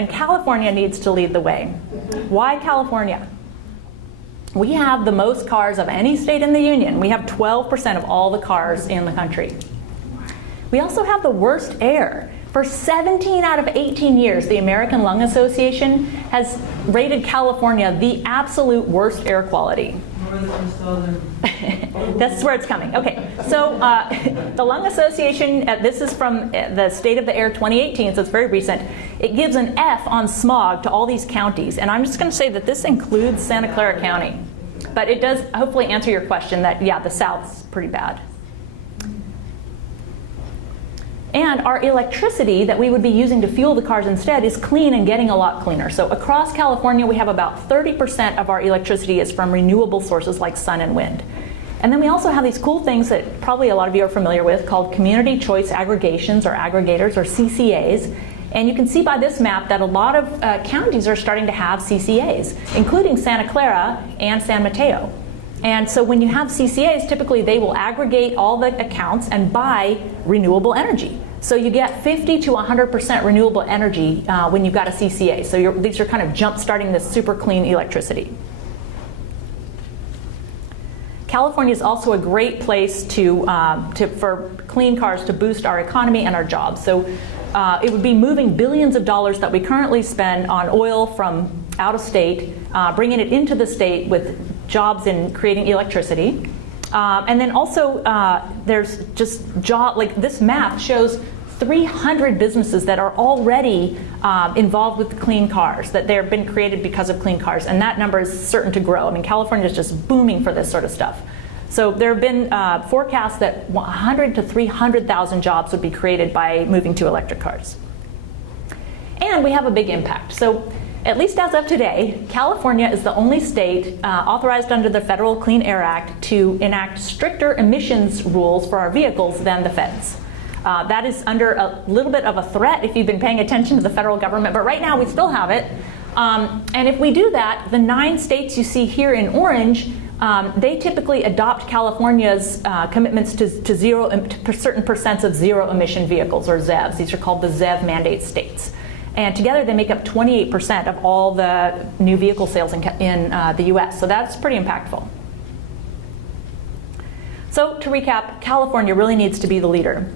And California needs to lead the way. Why California? We have the most cars of any state in the union. We have 12% of all the cars in the country. We also have the worst air. For 17 out of 18 years, the American Lung Association has rated California the absolute worst air quality. That's where it's coming. Okay, so the Lung Association, this is from the State of the Air 2018, so it's very recent. It gives an F on smog to all these counties, and I'm just going to say that this includes Santa Clara County. But it does hopefully answer your question that, yeah, the South's pretty bad. And our electricity that we would be using to fuel the cars instead is clean and getting a lot cleaner. So across California, we have about 30% of our electricity is from renewable sources like sun and wind. And then we also have these cool things that probably a lot of you are familiar with called community choice aggregations or aggregators or CCAs. And you can see by this map that a lot of counties are starting to have CCAs, including Santa Clara and San Mateo. And so when you have CCAs, typically they will aggregate all the accounts and buy renewable energy. So you get 50 to 100% renewable energy when you've got a CCA. So these are kind of jump-starting this super clean electricity. California is also a great place for clean cars to boost our economy and our jobs. So it would be moving billions of dollars that we currently spend on oil from out of state, bringing it into the state with jobs in creating electricity. And then also there's just like this map shows 300 businesses that are already involved with clean cars, that they've been created because of clean cars, and that number is certain to grow. I mean, California is just booming for this sort of stuff. So there have been forecasts that 100 to 300,000 jobs would be created by moving to electric cars. And we have a big impact. So at least as of today, California is the only state authorized under the Federal Clean Air Act to enact stricter emissions rules for our vehicles than the feds. That is under a little bit of a threat if you've been paying attention to the federal government, but right now we still have it. And if we do that, the 9 states you see here in orange, they typically adopt California's commitments to certain percents of zero emission vehicles, or ZEVs. These are called the ZEV mandate states. And together they make up 28% of all the new vehicle sales in the US. So that's pretty impactful. So to recap, California really needs to be the leader.